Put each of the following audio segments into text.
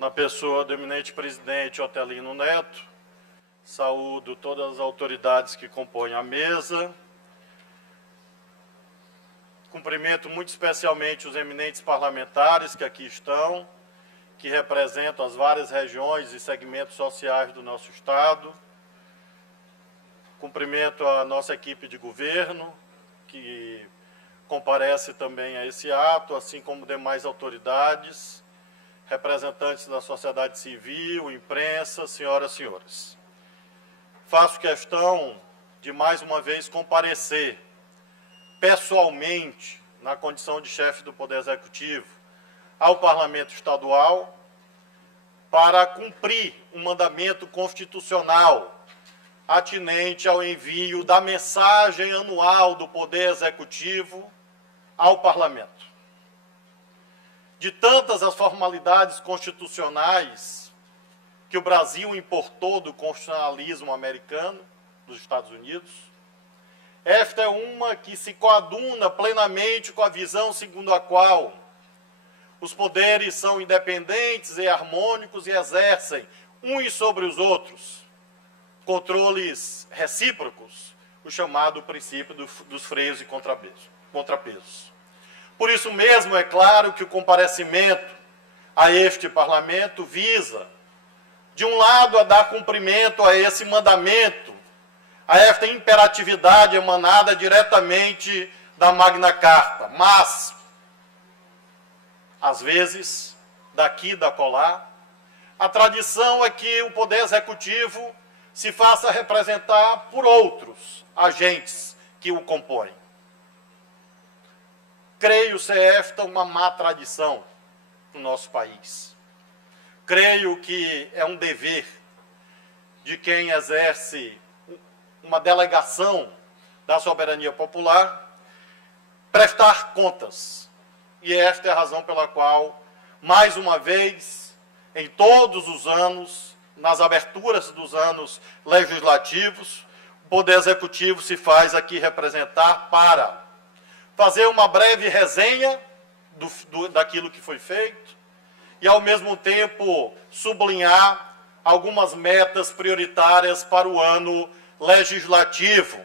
na pessoa do eminente presidente Otelino Neto, saúdo todas as autoridades que compõem a mesa, cumprimento muito especialmente os eminentes parlamentares que aqui estão, que representam as várias regiões e segmentos sociais do nosso Estado. Cumprimento a nossa equipe de governo, que comparece também a esse ato, assim como demais autoridades, representantes da sociedade civil, imprensa, senhoras e senhores. Faço questão de, mais uma vez, comparecer pessoalmente, na condição de chefe do Poder Executivo, ao Parlamento Estadual, para cumprir um mandamento constitucional atinente ao envio da mensagem anual do Poder Executivo ao Parlamento. De tantas as formalidades constitucionais que o Brasil importou do constitucionalismo americano, dos Estados Unidos, esta é uma que se coaduna plenamente com a visão segundo a qual os poderes são independentes e harmônicos e exercem uns sobre os outros controles recíprocos, o chamado princípio dos freios e contrapesos. Por isso mesmo, é claro que o comparecimento a este Parlamento visa, de um lado, a dar cumprimento a esse mandamento, a esta imperatividade emanada diretamente da Magna Carta, mas, às vezes, daqui e dacolá, a tradição é que o Poder Executivo se faça representar por outros agentes que o compõem. Creio ser esta uma má tradição no nosso país. Creio que é um dever de quem exerce uma delegação da soberania popular prestar contas. E esta é a razão pela qual, mais uma vez, em todos os anos, nas aberturas dos anos legislativos, o Poder Executivo se faz aqui representar para fazer uma breve resenha daquilo que foi feito e, ao mesmo tempo, sublinhar algumas metas prioritárias para o ano legislativo,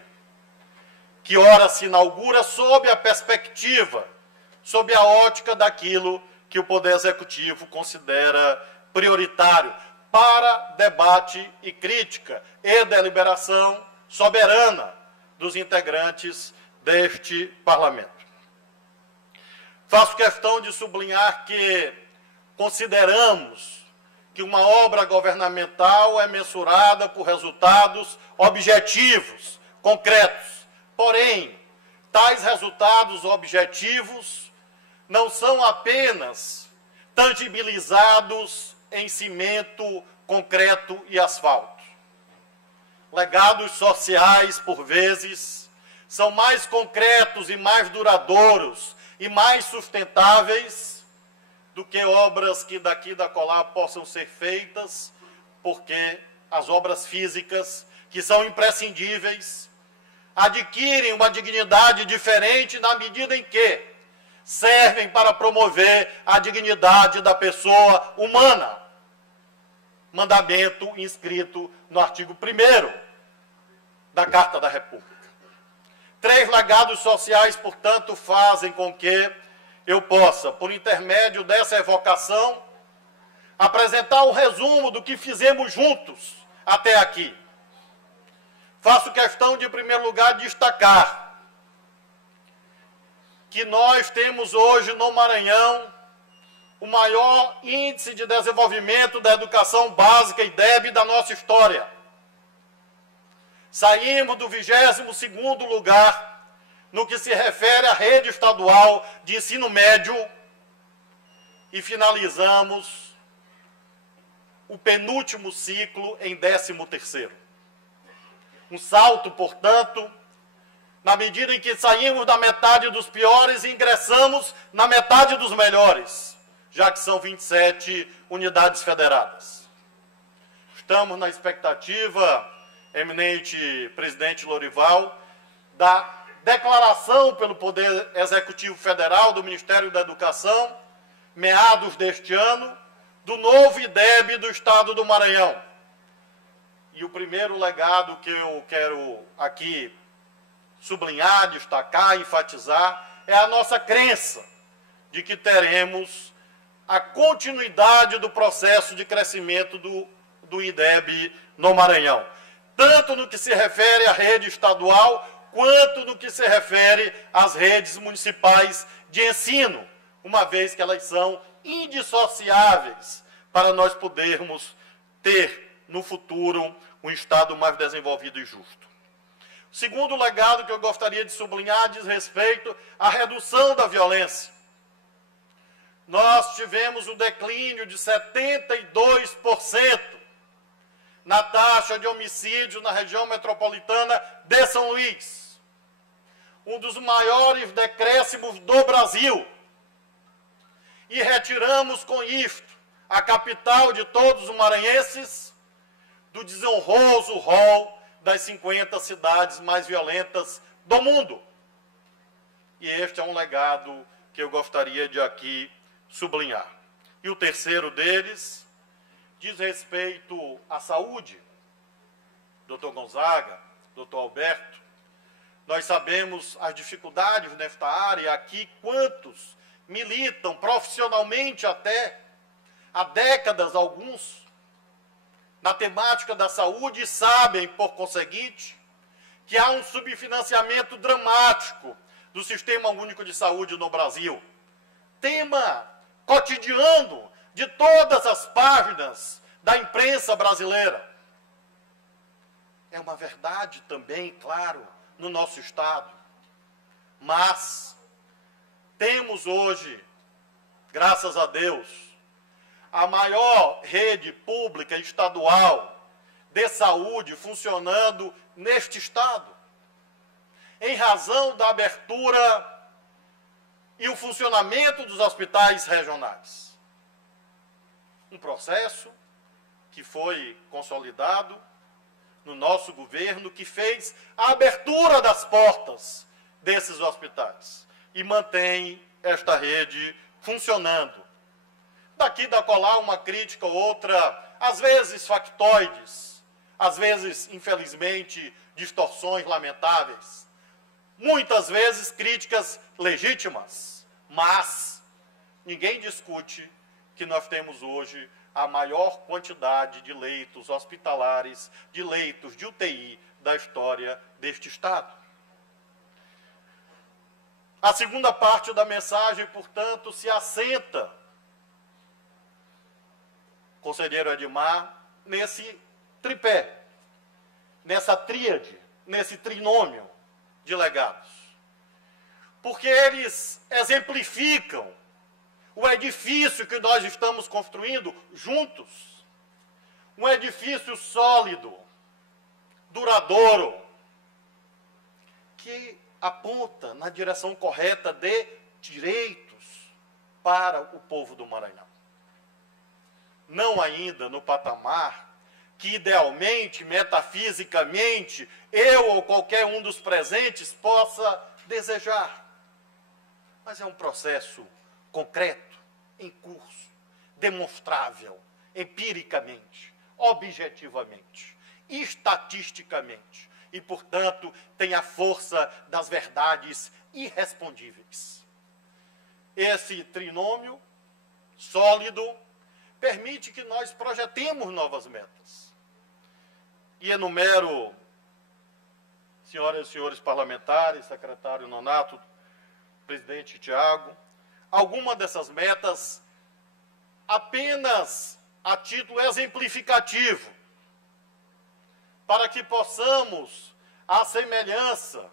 que ora se inaugura sob a perspectiva, sob a ótica daquilo que o Poder Executivo considera prioritário para debate e crítica e deliberação soberana dos integrantes deste Parlamento. Faço questão de sublinhar que consideramos que uma obra governamental é mensurada por resultados objetivos, concretos. Porém, tais resultados objetivos não são apenas tangibilizados em cimento, concreto e asfalto. Legados sociais, por vezes, são mais concretos e mais duradouros e mais sustentáveis do que obras que daqui e dacolá possam ser feitas, porque as obras físicas, que são imprescindíveis, adquirem uma dignidade diferente na medida em que servem para promover a dignidade da pessoa humana. Mandamento inscrito no artigo 1º da Carta da República. 3 legados sociais, portanto, fazem com que eu possa, por intermédio dessa evocação, apresentar um resumo do que fizemos juntos até aqui. Faço questão de, em primeiro lugar, destacar que nós temos hoje no Maranhão o maior índice de desenvolvimento da educação básica e DEB da nossa história. Saímos do 22º lugar no que se refere à rede estadual de ensino médio e finalizamos o penúltimo ciclo em 13º. Um salto, portanto, na medida em que saímos da metade dos piores e ingressamos na metade dos melhores, já que são 27 unidades federadas. Estamos na expectativa, eminente presidente Lorival, da declaração pelo Poder Executivo Federal do Ministério da Educação, meados deste ano, do novo IDEB do Estado do Maranhão. E o primeiro legado que eu quero aqui sublinhar, destacar, enfatizar, é a nossa crença de que teremos a continuidade do processo de crescimento do IDEB no Maranhão, tanto no que se refere à rede estadual, quanto no que se refere às redes municipais de ensino, uma vez que elas são indissociáveis para nós podermos ter no futuro um Estado mais desenvolvido e justo. O segundo legado que eu gostaria de sublinhar diz respeito à redução da violência. Nós tivemos um declínio de 72% na taxa de homicídios na região metropolitana de São Luís. Um dos maiores decréscimos do Brasil. E retiramos com isto a capital de todos os maranhenses do desonroso rol das 50 cidades mais violentas do mundo. E este é um legado que eu gostaria de aqui sublinhar. E o terceiro deles diz respeito à saúde. Doutor Gonzaga, doutor Alberto, nós sabemos as dificuldades nesta área, aqui quantos militam profissionalmente até há décadas, alguns, na temática da saúde e sabem, por conseguinte, que há um subfinanciamento dramático do Sistema Único de Saúde no Brasil. Tema cotidiano de todas as páginas da imprensa brasileira. É uma verdade também, claro, no nosso Estado. Mas temos hoje, graças a Deus, a maior rede pública estadual de saúde funcionando neste Estado, em razão da abertura e o funcionamento dos hospitais regionais. Um processo que foi consolidado no nosso governo, que fez a abertura das portas desses hospitais e mantém esta rede funcionando. Daqui da colar uma crítica ou outra, às vezes factoides, às vezes, infelizmente, distorções lamentáveis. Muitas vezes críticas legítimas, mas ninguém discute que nós temos hoje a maior quantidade de leitos hospitalares, de leitos de UTI da história deste Estado. A segunda parte da mensagem, portanto, se assenta, conselheiro Edmar, nesse tripé, nessa tríade, nesse trinômio de legados. Porque eles exemplificam o edifício que nós estamos construindo juntos. Um edifício sólido, duradouro, que aponta na direção correta de direitos para o povo do Maranhão. Não ainda no patamar que idealmente, metafisicamente, eu ou qualquer um dos presentes possa desejar. Mas é um processo concreto, em curso, demonstrável, empiricamente, objetivamente, estatisticamente, e, portanto, tem a força das verdades irrespondíveis. Esse trinômio sólido permite que nós projetemos novas metas. E enumero, senhoras e senhores parlamentares, secretário Nonato, presidente Tiago, alguma dessas metas apenas a título exemplificativo, para que possamos, à semelhança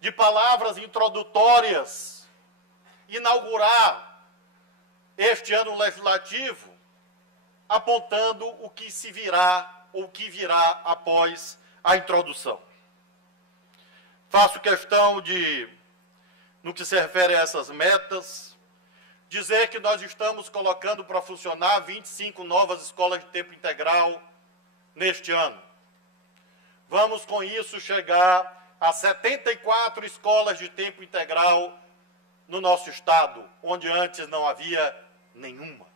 de palavras introdutórias, inaugurar este ano legislativo, apontando o que se virá ou o que virá após a introdução. Faço questão de, no que se refere a essas metas, dizer que nós estamos colocando para funcionar 25 novas escolas de tempo integral neste ano. Vamos, com isso, chegar a 74 escolas de tempo integral no nosso estado, onde antes não havia nenhuma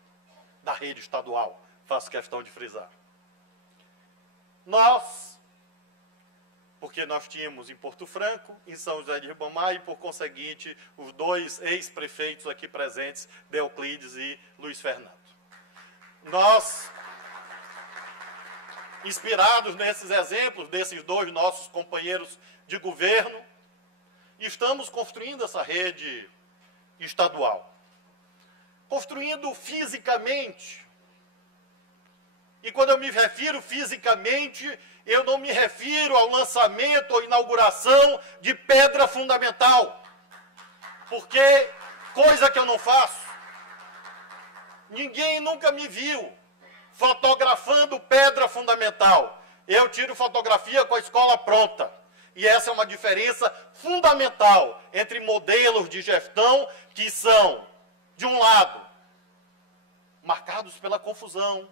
da rede estadual, faço questão de frisar. Nós, porque nós tínhamos em Porto Franco, em São José de Ribamar e, por conseguinte, os dois ex-prefeitos aqui presentes, Deoclides e Luiz Fernando. Nós, inspirados nesses exemplos, desses dois nossos companheiros de governo, estamos construindo essa rede estadual. Construindo fisicamente. E quando eu me refiro fisicamente, eu não me refiro ao lançamento ou inauguração de pedra fundamental. Porque, coisa que eu não faço, ninguém nunca me viu fotografando pedra fundamental. Eu tiro fotografia com a escola pronta. E essa é uma diferença fundamental entre modelos de gestão que são, de um lado, marcados pela confusão,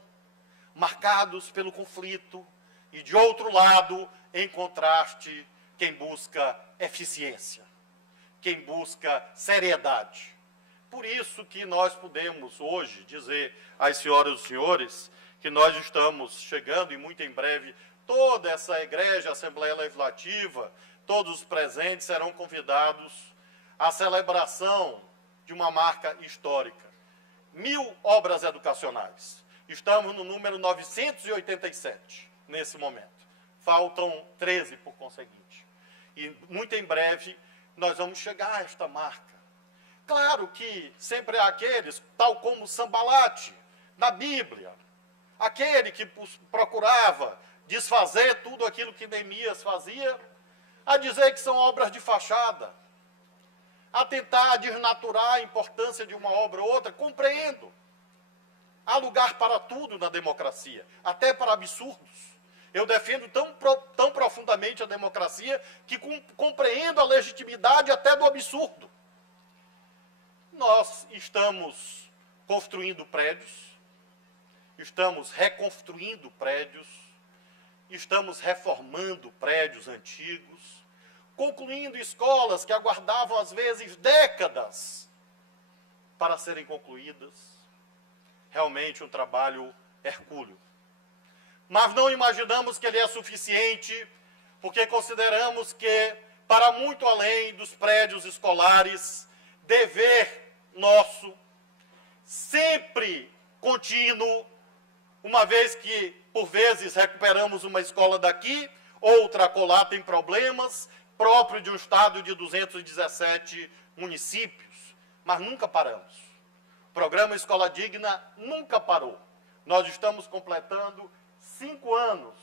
marcados pelo conflito, e, de outro lado, em contraste, quem busca eficiência, quem busca seriedade. Por isso que nós podemos hoje dizer às senhoras e senhores que nós estamos chegando, e muito em breve, toda essa egreja Assembleia Legislativa, todos os presentes serão convidados à celebração de uma marca histórica. 1000 obras educacionais. Estamos no número 987 nesse momento. Faltam 13 por conseguinte. E muito em breve nós vamos chegar a esta marca. Claro que sempre há aqueles, tal como Sambalate, na Bíblia, aquele que procurava desfazer tudo aquilo que Neemias fazia, a dizer que são obras de fachada, a tentar desnaturar a importância de uma obra ou outra. Compreendo. Há lugar para tudo na democracia, até para absurdos. Eu defendo tão profundamente a democracia que compreendo a legitimidade até do absurdo. Nós estamos construindo prédios, estamos reconstruindo prédios, estamos reformando prédios antigos, concluindo escolas que aguardavam, às vezes, décadas para serem concluídas. Realmente um trabalho hercúleo. Mas não imaginamos que ele é suficiente, porque consideramos que, para muito além dos prédios escolares, dever nosso, sempre contínuo, uma vez que, por vezes, recuperamos uma escola daqui, outra acolá tem problemas, próprio de um estado de 217 municípios, mas nunca paramos. O programa Escola Digna nunca parou. Nós estamos completando 5 anos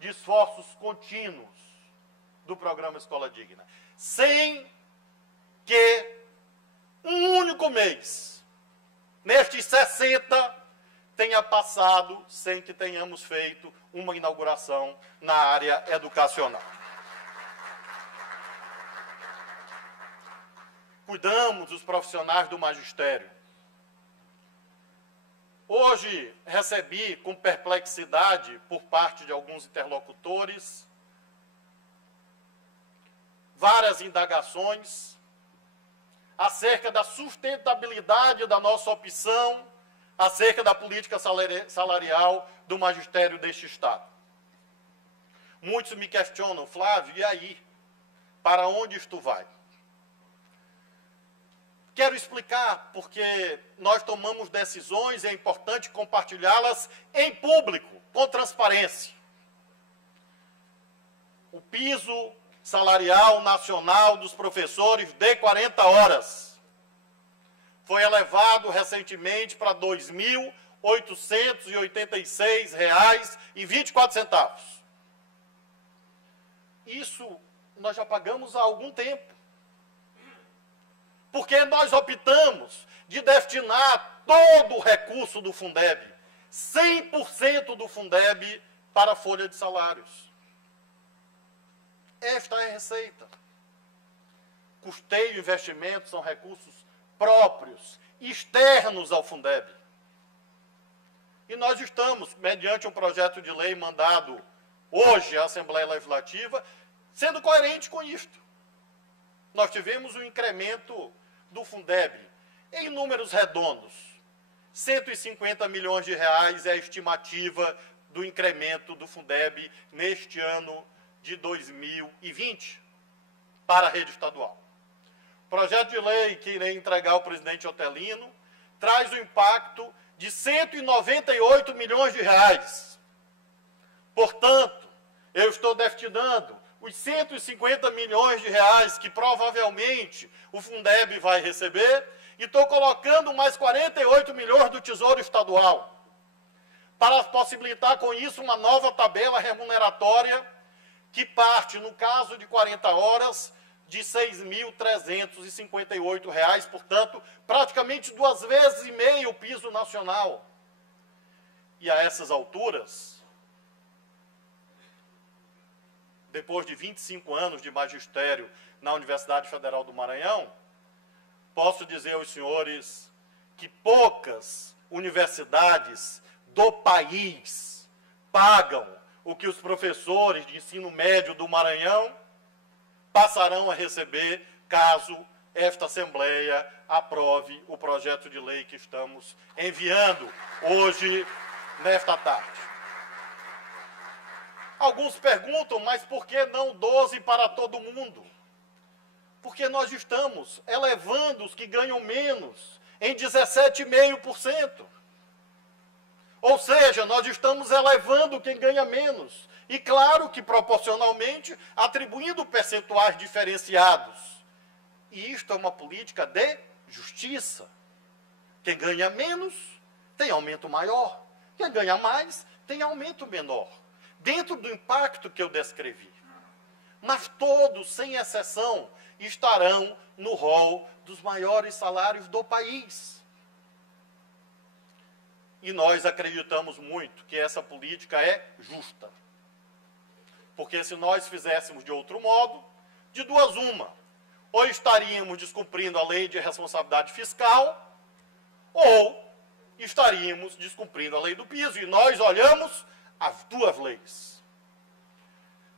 de esforços contínuos do programa Escola Digna, sem que um único mês, nestes 60, tenha passado sem que tenhamos feito uma inauguração na área educacional. Cuidamos dos profissionais do magistério. Hoje recebi com perplexidade por parte de alguns interlocutores várias indagações acerca da sustentabilidade da nossa opção, acerca da política salarial do magistério deste Estado. Muitos me questionam, Flávio, e aí? Para onde isto vai? Quero explicar, porque nós tomamos decisões e é importante compartilhá-las em público, com transparência. O piso salarial nacional dos professores de 40 horas foi elevado recentemente para R$ 2.886,24. Isso nós já pagamos há algum tempo. Porque nós optamos de destinar todo o recurso do Fundeb, 100% do Fundeb, para a folha de salários. Esta é a receita. Custeio e investimento são recursos próprios, externos ao Fundeb. E nós estamos, mediante um projeto de lei mandado hoje à Assembleia Legislativa, sendo coerente com isto. Nós tivemos um incremento do Fundeb, em números redondos, 150 milhões de reais é a estimativa do incremento do Fundeb neste ano de 2020 para a rede estadual. O projeto de lei que irei entregar ao presidente Otelino traz o impacto de 198 milhões de reais. Portanto, eu estou destinando os 150 milhões de reais que provavelmente o Fundeb vai receber e estou colocando mais 48 milhões do Tesouro Estadual para possibilitar com isso uma nova tabela remuneratória que parte, no caso de 40 horas, de R$ 6.358, portanto, praticamente 2,5 vezes o piso nacional. E a essas alturas, depois de 25 anos de magistério na Universidade Federal do Maranhão, posso dizer aos senhores que poucas universidades do país pagam o que os professores de ensino médio do Maranhão passarão a receber caso esta Assembleia aprove o projeto de lei que estamos enviando hoje, nesta tarde. Alguns perguntam, mas por que não 12 para todo mundo? Porque nós estamos elevando os que ganham menos em 17,5%. Ou seja, nós estamos elevando quem ganha menos. E claro que proporcionalmente atribuindo percentuais diferenciados. E isto é uma política de justiça. Quem ganha menos tem aumento maior. Quem ganha mais tem aumento menor. Dentro do impacto que eu descrevi. Mas todos, sem exceção, estarão no rol dos maiores salários do país. E nós acreditamos muito que essa política é justa. Porque se nós fizéssemos de outro modo, de duas uma, ou estaríamos descumprindo a lei de responsabilidade fiscal, ou estaríamos descumprindo a lei do piso. E nós olhamos as duas leis.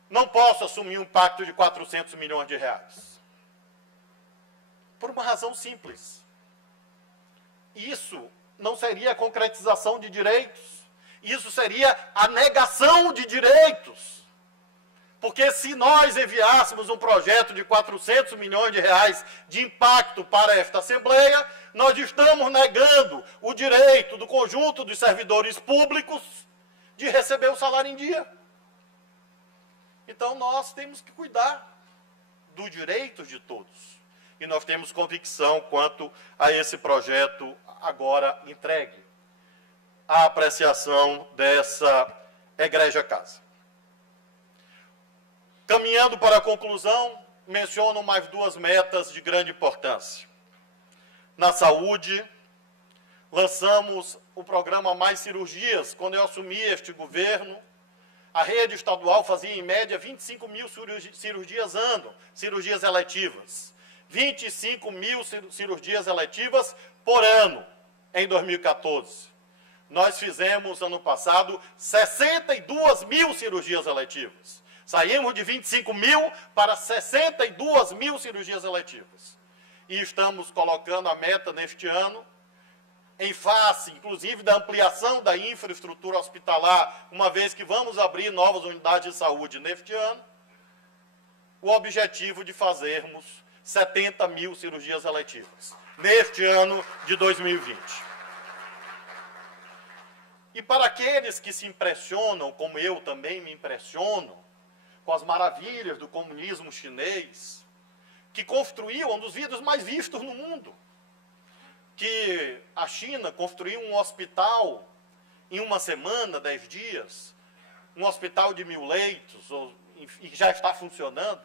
Não posso assumir um pacto de 400 milhões de reais. Por uma razão simples. Isso não seria a concretização de direitos. Isso seria a negação de direitos. Porque se nós enviássemos um projeto de 400 milhões de reais de impacto para esta Assembleia, nós estamos negando o direito do conjunto dos servidores públicos de receber o salário em dia. Então nós temos que cuidar dos direitos de todos. E nós temos convicção quanto a esse projeto agora entregue à apreciação dessa egrégia casa. Caminhando para a conclusão, menciono mais duas metas de grande importância. Na saúde, lançamos o programa Mais Cirurgias. Quando eu assumi este governo, a rede estadual fazia, em média, 25 mil cirurgias ano, cirurgias eletivas. 25 mil cirurgias eletivas por ano, em 2014. Nós fizemos, ano passado, 62 mil cirurgias eletivas. Saímos de 25 mil para 62 mil cirurgias eletivas. E estamos colocando a meta neste ano, em face, inclusive, da ampliação da infraestrutura hospitalar, uma vez que vamos abrir novas unidades de saúde neste ano, o objetivo de fazermos 70 mil cirurgias eletivas, neste ano de 2020. E para aqueles que se impressionam, como eu também me impressiono, com as maravilhas do comunismo chinês, que construiu um dos vidros mais vistos no mundo, que a China construiu um hospital em uma semana, 10 dias, um hospital de 1.000 leitos, e já está funcionando,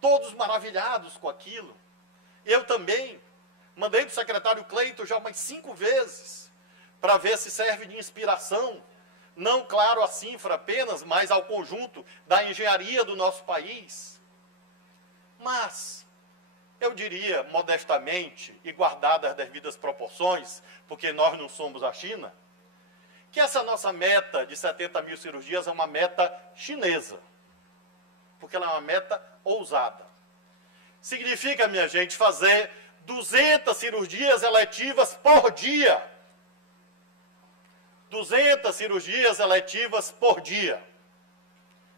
todos maravilhados com aquilo. Eu também mandei para o secretário Cleiton já umas 5 vezes, para ver se serve de inspiração, não, claro, a Cinfra apenas, mas ao conjunto da engenharia do nosso país. Mas eu diria, modestamente, e guardadas as devidas proporções, porque nós não somos a China, que essa nossa meta de 70 mil cirurgias é uma meta chinesa, porque ela é uma meta ousada. Significa, minha gente, fazer 200 cirurgias eletivas por dia. 200 cirurgias eletivas por dia.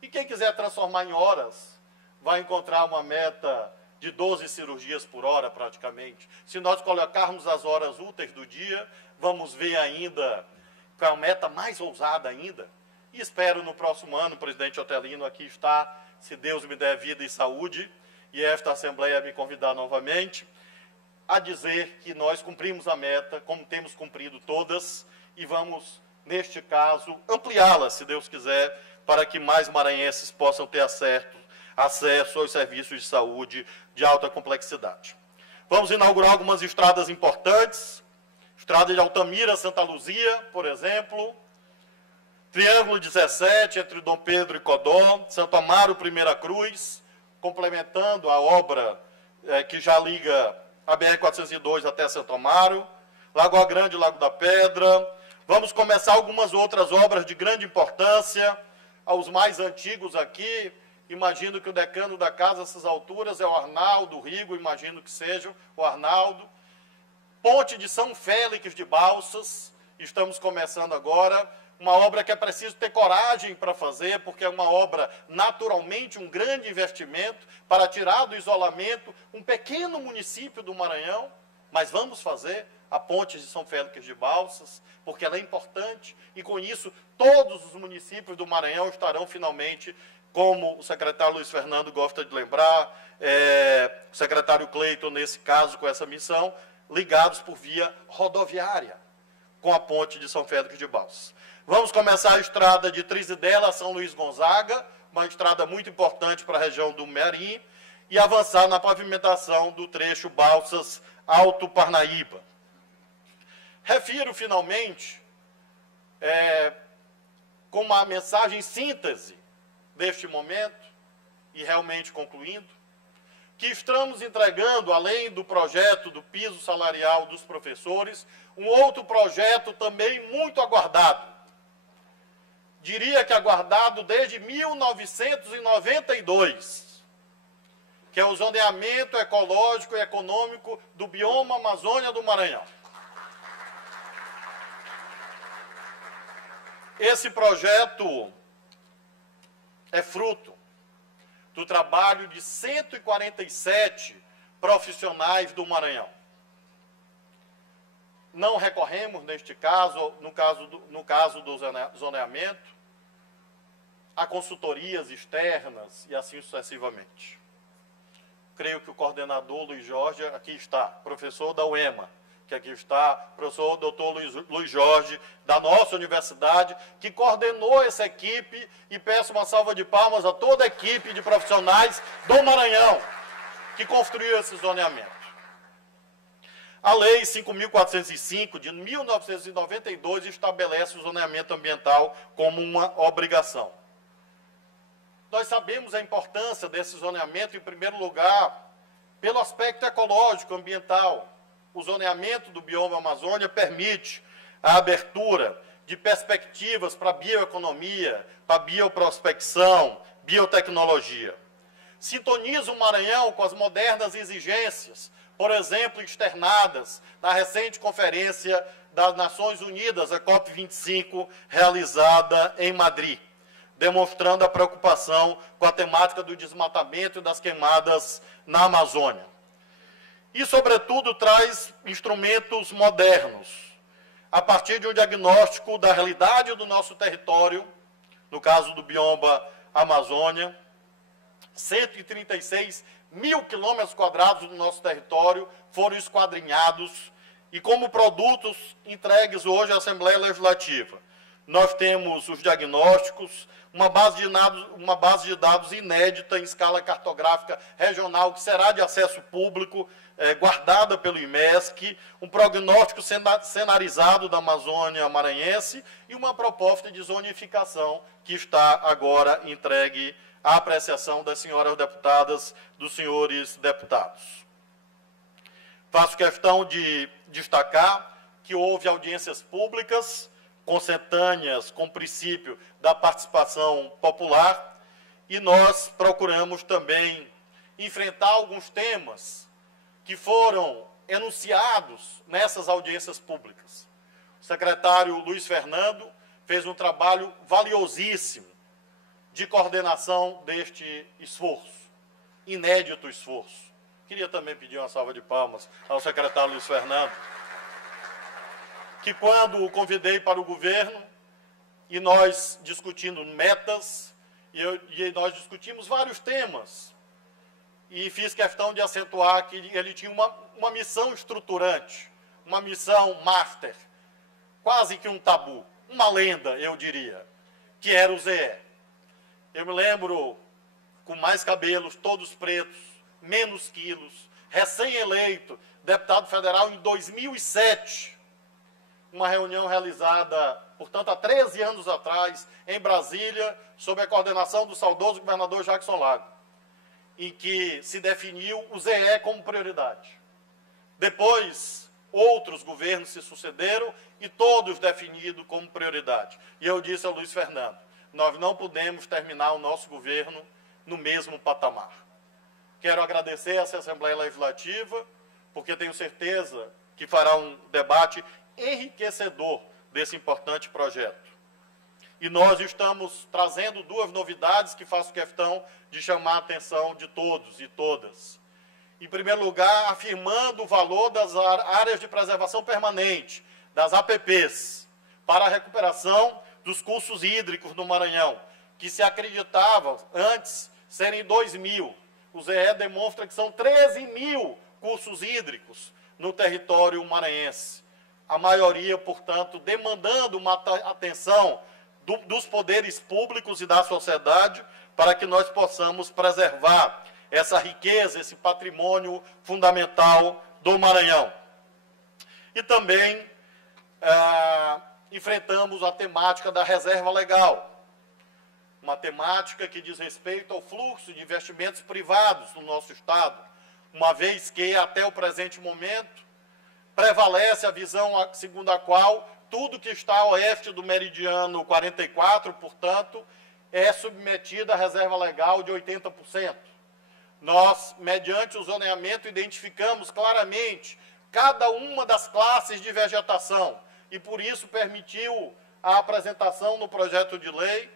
E quem quiser transformar em horas, vai encontrar uma meta de 12 cirurgias por hora, praticamente. Se nós colocarmos as horas úteis do dia, vamos ver ainda com a meta mais ousada ainda. E espero no próximo ano, presidente Otelino, aqui está, se Deus me der vida e saúde, e esta Assembleia me convidar novamente, a dizer que nós cumprimos a meta, como temos cumprido todas, e vamos, neste caso, ampliá-la, se Deus quiser, para que mais maranhenses possam ter acesso aos serviços de saúde de alta complexidade. Vamos inaugurar algumas estradas importantes, estrada de Altamira, Santa Luzia, por exemplo, Triângulo 17, entre Dom Pedro e Codó, Santo Amaro, Primeira Cruz, complementando a obra que já liga a BR-402 até Santo Amaro, Lagoa Grande, Lago da Pedra. Vamos começar algumas outras obras de grande importância, aos mais antigos aqui. Imagino que o decano da casa, a essas alturas, é o Arnaldo Rigo, imagino que seja o Arnaldo. Ponte de São Félix de Balsas, estamos começando agora. Uma obra que é preciso ter coragem para fazer, porque é uma obra, naturalmente, um grande investimento para tirar do isolamento um pequeno município do Maranhão, mas vamos fazer a ponte de São Félix de Balsas, porque ela é importante, e com isso todos os municípios do Maranhão estarão finalmente, como o secretário Luiz Fernando gosta de lembrar, o secretário Cleiton, nesse caso, com essa missão, ligados por via rodoviária, com a ponte de São Félix de Balsas. Vamos começar a estrada de Trizidela a São Luís Gonzaga, uma estrada muito importante para a região do Merim, e avançar na pavimentação do trecho Balsas-Alto Parnaíba. Refiro, finalmente, com uma mensagem síntese deste momento, e realmente concluindo, que estamos entregando, além do projeto do piso salarial dos professores, um outro projeto também muito aguardado. Diria que aguardado desde 1992, que é o zoneamento ecológico e econômico do bioma Amazônia do Maranhão. Esse projeto é fruto do trabalho de 147 profissionais do Maranhão. Não recorremos, neste caso, no caso do zoneamento, a consultorias externas e assim sucessivamente. Creio que o coordenador Luiz Jorge, aqui está, professor da UEMA, que aqui está, professor doutor Luiz Jorge, da nossa universidade, que coordenou essa equipe, e peço uma salva de palmas a toda a equipe de profissionais do Maranhão, que construiu esse zoneamento. A Lei 5.405, de 1992, estabelece o zoneamento ambiental como uma obrigação. Nós sabemos a importância desse zoneamento, em primeiro lugar, pelo aspecto ecológico, ambiental. O zoneamento do bioma Amazônia permite a abertura de perspectivas para a bioeconomia, para a bioprospecção, biotecnologia. Sintoniza o Maranhão com as modernas exigências, por exemplo, externadas na recente conferência das Nações Unidas, a COP25, realizada em Madrid, demonstrando a preocupação com a temática do desmatamento e das queimadas na Amazônia. E, sobretudo, traz instrumentos modernos, a partir de um diagnóstico da realidade do nosso território, no caso do bioma Amazônia, 136 mil quilômetros quadrados do nosso território foram esquadrinhados e, como produtos entregues hoje à Assembleia Legislativa, nós temos os diagnósticos, uma base de dados inédita em escala cartográfica regional, que será de acesso público, guardada pelo IMESC, um prognóstico cenarizado da Amazônia maranhense e uma proposta de zonificação que está agora entregue à apreciação das senhoras deputadas, dos senhores deputados. Faço questão de destacar que houve audiências públicas consentâneas com o princípio da participação popular, e nós procuramos também enfrentar alguns temas que foram enunciados nessas audiências públicas. O secretário Luiz Fernando fez um trabalho valiosíssimo de coordenação deste esforço, inédito esforço. Queria também pedir uma salva de palmas ao secretário Luiz Fernando, que quando o convidei para o governo, e nós discutindo metas, e nós discutimos vários temas, e fiz questão de acentuar que ele tinha uma missão estruturante, uma missão master, quase que um tabu, uma lenda, eu diria, que era o ZE. Eu me lembro, com mais cabelos, todos pretos, menos quilos, recém-eleito, deputado federal em 2007, uma reunião realizada, portanto, há 13 anos atrás, em Brasília, sob a coordenação do saudoso governador Jackson Lago, em que se definiu o ZE como prioridade. Depois, outros governos se sucederam e todos definidos como prioridade. E eu disse ao Luiz Fernando, nós não podemos terminar o nosso governo no mesmo patamar. Quero agradecer a essa Assembleia Legislativa, porque tenho certeza que fará um debate enriquecedor desse importante projeto. E nós estamos trazendo duas novidades que faço questão de chamar a atenção de todos e todas. Em primeiro lugar, afirmando o valor das áreas de preservação permanente, das APPs, para a recuperação dos cursos hídricos no Maranhão, que se acreditava antes serem 2.000. O ZE demonstra que são 13.000 cursos hídricos no território maranhense. A maioria, portanto, demandando uma atenção dos poderes públicos e da sociedade para que nós possamos preservar essa riqueza, esse patrimônio fundamental do Maranhão. E também enfrentamos a temática da reserva legal, uma temática que diz respeito ao fluxo de investimentos privados no nosso Estado, uma vez que, até o presente momento, prevalece a visão segundo a qual tudo que está a oeste do meridiano 44, portanto, é submetido à reserva legal de 80%. Nós, mediante o zoneamento, identificamos claramente cada uma das classes de vegetação e, por isso, permitiu a apresentação no projeto de lei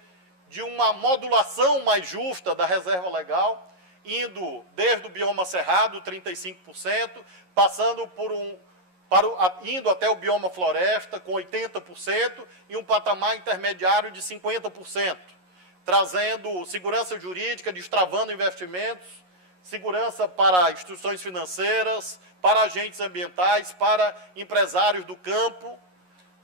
de uma modulação mais justa da reserva legal, indo desde o bioma cerrado, 35%, passando indo até o bioma floresta, com 80%, e um patamar intermediário de 50%, trazendo segurança jurídica, destravando investimentos, segurança para instituições financeiras, para agentes ambientais, para empresários do campo,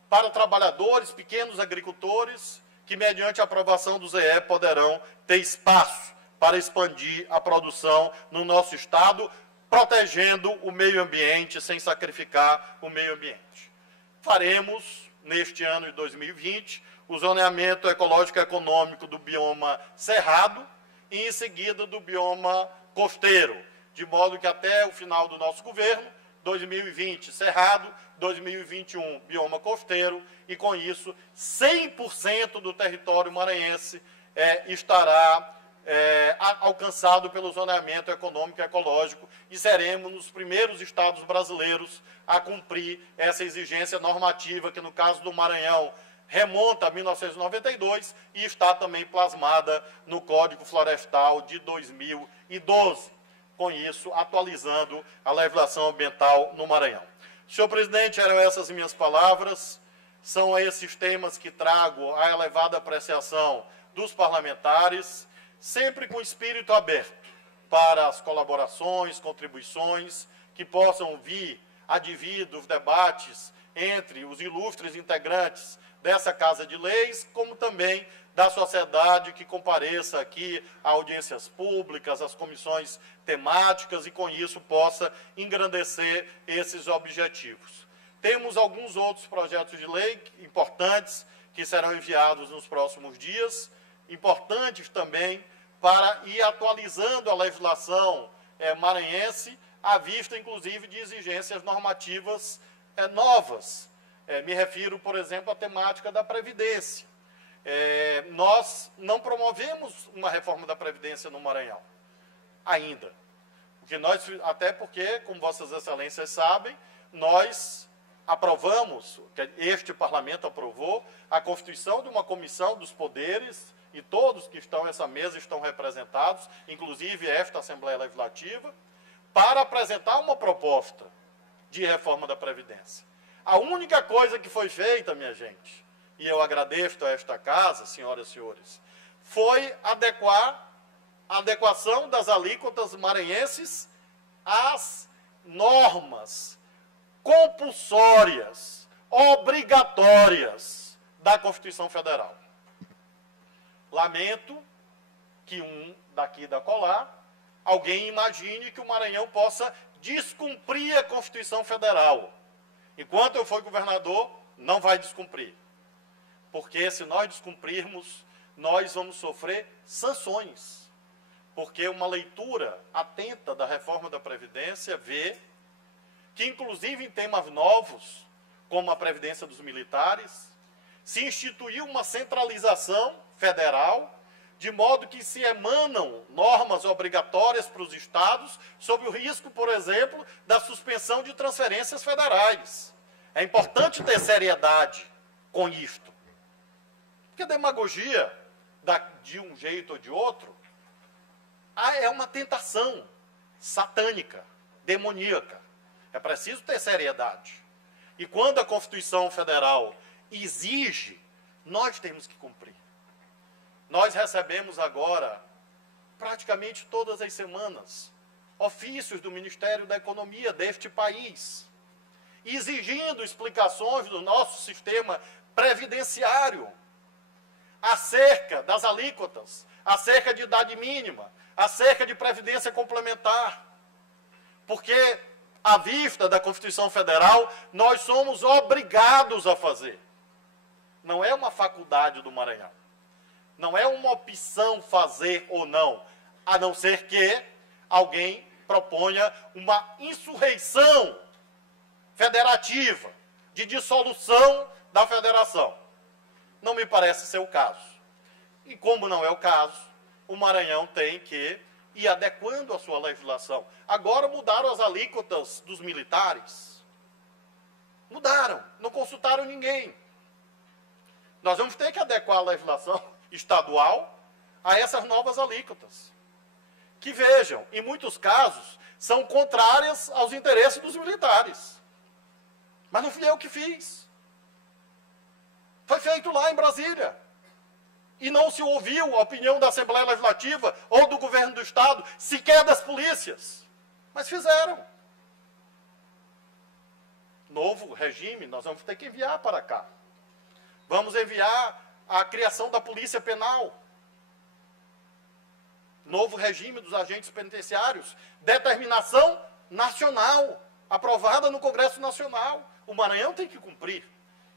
para trabalhadores, pequenos agricultores, que, mediante a aprovação do ZE, poderão ter espaço para expandir a produção no nosso Estado, protegendo o meio ambiente sem sacrificar o meio ambiente. Faremos, neste ano de 2020, o zoneamento ecológico e econômico do bioma cerrado e, em seguida, do bioma costeiro, de modo que até o final do nosso governo, 2020 cerrado, 2021 bioma costeiro, e com isso 100% do território maranhense estará alcançado pelo zoneamento econômico e ecológico, e seremos os primeiros estados brasileiros a cumprir essa exigência normativa, que no caso do Maranhão remonta a 1992 e está também plasmada no Código Florestal de 2012, com isso atualizando a legislação ambiental no Maranhão. Senhor presidente, eram essas minhas palavras, são esses temas que trago à elevada apreciação dos parlamentares, sempre com espírito aberto para as colaborações, contribuições que possam vir advir dos debates entre os ilustres integrantes dessa Casa de Leis, como também da sociedade que compareça aqui a audiências públicas, às comissões temáticas, e com isso possa engrandecer esses objetivos. Temos alguns outros projetos de lei importantes que serão enviados nos próximos dias, importantes também para ir atualizando a legislação maranhense, à vista, inclusive, de exigências normativas novas. Me refiro, por exemplo, à temática da Previdência. Nós não promovemos uma reforma da Previdência no Maranhão, ainda. Até porque, como Vossas Excelências sabem, nós aprovamos, este Parlamento aprovou, a constituição de uma comissão dos poderes, e todos que estão nessa mesa estão representados, inclusive esta Assembleia Legislativa, para apresentar uma proposta de reforma da Previdência. A única coisa que foi feita, minha gente, e eu agradeço a esta casa, senhoras e senhores, foi a adequação das alíquotas maranhenses às normas compulsórias, obrigatórias da Constituição Federal. Lamento que daqui da colar, alguém imagine que o Maranhão possa descumprir a Constituição Federal. Enquanto eu for governador, não vai descumprir. Porque se nós descumprirmos, nós vamos sofrer sanções. Porque uma leitura atenta da reforma da Previdência vê que, inclusive em temas novos, como a Previdência dos Militares, se instituiu uma centralização federal, de modo que se emanam normas obrigatórias para os estados, sob o risco, por exemplo, da suspensão de transferências federais. É importante ter seriedade com isto. Porque demagogia, de um jeito ou de outro, é uma tentação satânica, demoníaca. É preciso ter seriedade. E quando a Constituição Federal exige, nós temos que cumprir. Nós recebemos agora, praticamente todas as semanas, ofícios do Ministério da Economia deste país, exigindo explicações do nosso sistema previdenciário acerca das alíquotas, acerca de idade mínima, acerca de previdência complementar. Porque, à vista da Constituição Federal, nós somos obrigados a fazer. Não é uma faculdade do Maranhão. Não é uma opção fazer ou não, a não ser que alguém proponha uma insurreição federativa, de dissolução da federação. Não me parece ser o caso. E como não é o caso, o Maranhão tem que ir adequando a sua legislação. Agora mudaram as alíquotas dos militares. Mudaram, não consultaram ninguém. Nós vamos ter que adequar a legislação estadual a essas novas alíquotas, que, vejam, em muitos casos, são contrárias aos interesses dos militares. Mas não fui eu que fiz. Foi feito lá em Brasília. E não se ouviu a opinião da Assembleia Legislativa ou do governo do Estado, sequer das polícias. Mas fizeram. Novo regime, nós vamos ter que enviar para cá. Vamos enviar a criação da Polícia Penal. Novo regime dos agentes penitenciários. Determinação nacional, aprovada no Congresso Nacional. O Maranhão tem que cumprir.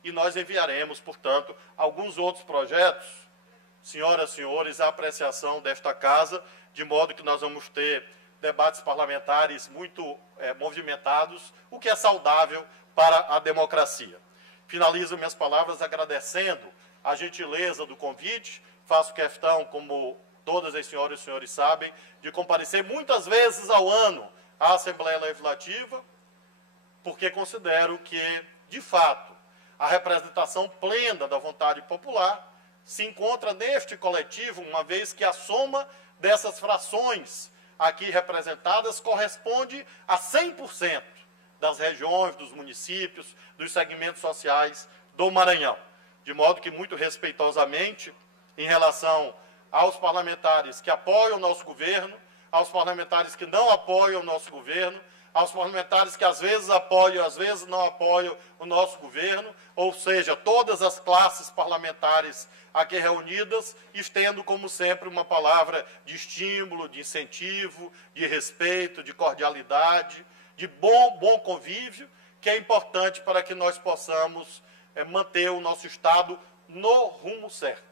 E nós enviaremos, portanto, alguns outros projetos, senhoras e senhores, à apreciação desta casa, de modo que nós vamos ter debates parlamentares muito movimentados, o que é saudável para a democracia. Finalizo minhas palavras agradecendo a gentileza do convite. Faço questão, como todas as senhoras e senhores sabem, de comparecer muitas vezes ao ano à Assembleia Legislativa, porque considero que, de fato, a representação plena da vontade popular se encontra neste coletivo, uma vez que a soma dessas frações aqui representadas corresponde a 100% das regiões, dos municípios, dos segmentos sociais do Maranhão. De modo que, muito respeitosamente, em relação aos parlamentares que apoiam o nosso governo, aos parlamentares que não apoiam o nosso governo, aos parlamentares que às vezes apoiam, às vezes não apoiam o nosso governo, ou seja, todas as classes parlamentares aqui reunidas, estendo, como sempre, uma palavra de estímulo, de incentivo, de respeito, de cordialidade, de bom convívio, que é importante para que nós possamos manter o nosso Estado no rumo certo,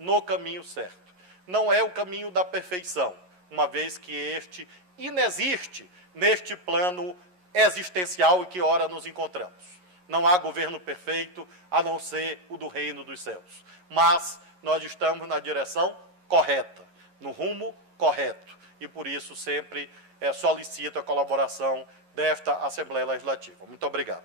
no caminho certo. Não é o caminho da perfeição, uma vez que este inexiste neste plano existencial em que ora nos encontramos. Não há governo perfeito a não ser o do reino dos céus. Mas nós estamos na direção correta, no rumo correto. E por isso sempre solicito a colaboração desta Assembleia Legislativa. Muito obrigado.